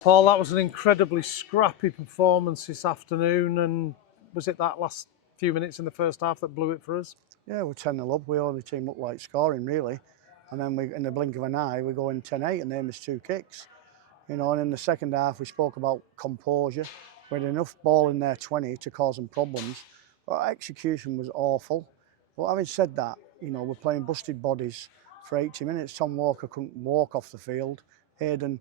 Paul, that was an incredibly scrappy performance this afternoon, and was it that last few minutes in the first half that blew it for us? Yeah, we're 10-0 up. We only team up like scoring, really. And then in the blink of an eye, we go in 10-8 and they miss 2 kicks. You know, and in the second half, we spoke about composure. We had enough ball in their 20 to cause them problems. But our execution was awful. But having said that, you know, we're playing busted bodies for 80 minutes. Tom Walker couldn't walk off the field. Hayden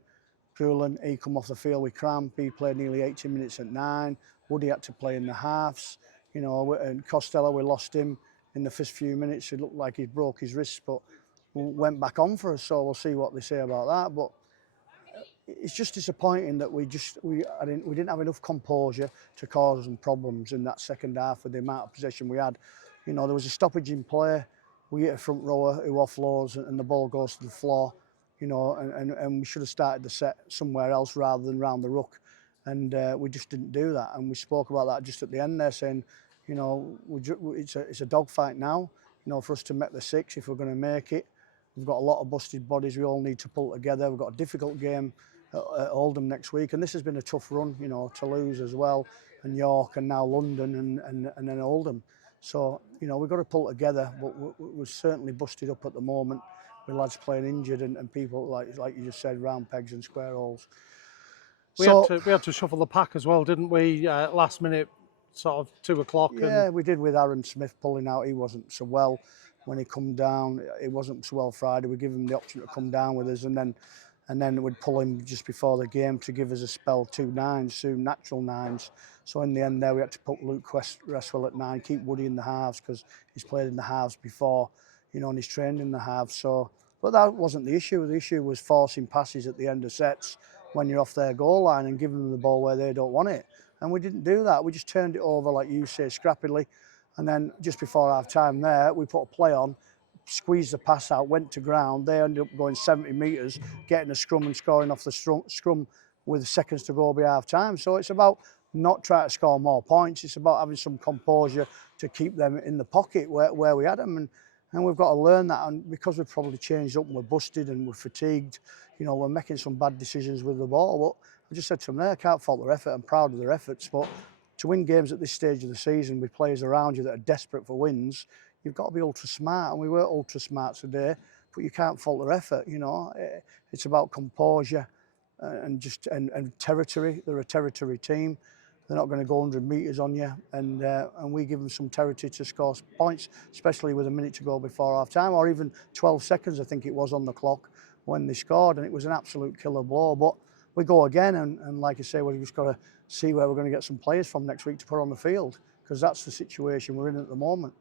Pullen, he come off the field with cramp. He played nearly 80 minutes at 9. Woody had to play in the halves. You know, and Costello, we lost him in the first few minutes. It looked like he broke his wrist, but went back on for us. So we'll see what they say about that. But it's just disappointing that we didn't have enough composure to cause them problems in that second half with the amount of possession we had. You know, there was a stoppage in play. We hit a front rower who offloads and the ball goes to the floor. You know, and we should have started the set somewhere else rather than round the ruck. And we just didn't do that. And we spoke about that just at the end there, saying, you know, it's a dogfight now, you know, for us to make the 6 if we're going to make it. We've got a lot of busted bodies we all need to pull together. We've got a difficult game at Oldham next week. And this has been a tough run, you know, Toulouse as well, and York, and now London, and then Oldham. So, you know, we've got to pull together, but we're certainly busted up at the moment with lads playing injured and people, like you just said, round pegs and square holes. We had to shuffle the pack as well, didn't we? Last minute, sort of 2 o'clock. Yeah, we did with Aaron Smith pulling out. He wasn't so well when he come down. He wasn't so well Friday. We give him the option to come down with us, and then we'd pull him just before the game to give us a spell 2 9s, 2 natural 9s. So in the end there, we had to put Luke Cresswell at 9, keep Woody in the halves because he's played in the halves before, you know, and he's trained in the halves. So, but that wasn't the issue. The issue was forcing passes at the end of sets when you're off their goal line and giving them the ball where they don't want it. And we didn't do that. We just turned it over, like you say, scrappily. And then just before half time there, we put a play on, squeezed the pass out, went to ground. They ended up going 70 metres, getting a scrum and scoring off the scrum with seconds to go by half time. So it's about not trying to score more points. It's about having some composure to keep them in the pocket where we had them. And we've got to learn that. And because we've probably changed up and we're busted and we're fatigued, you know, we're making some bad decisions with the ball. But I just said to them there, I can't fault their effort. I'm proud of their efforts. But to win games at this stage of the season with players around you that are desperate for wins, you've got to be ultra smart. And we were ultra smart today, but you can't fault their effort. You know, it's about composure and territory. They're a territory team. They're not going to go 100 metres on you, and we give them some territory to score points, especially with a minute to go before half time, or even 12 seconds, I think it was on the clock when they scored, and it was an absolute killer blow. But we go again, and like I say, we've just got to see where we're going to get some players from next week to put on the field, because that's the situation we're in at the moment.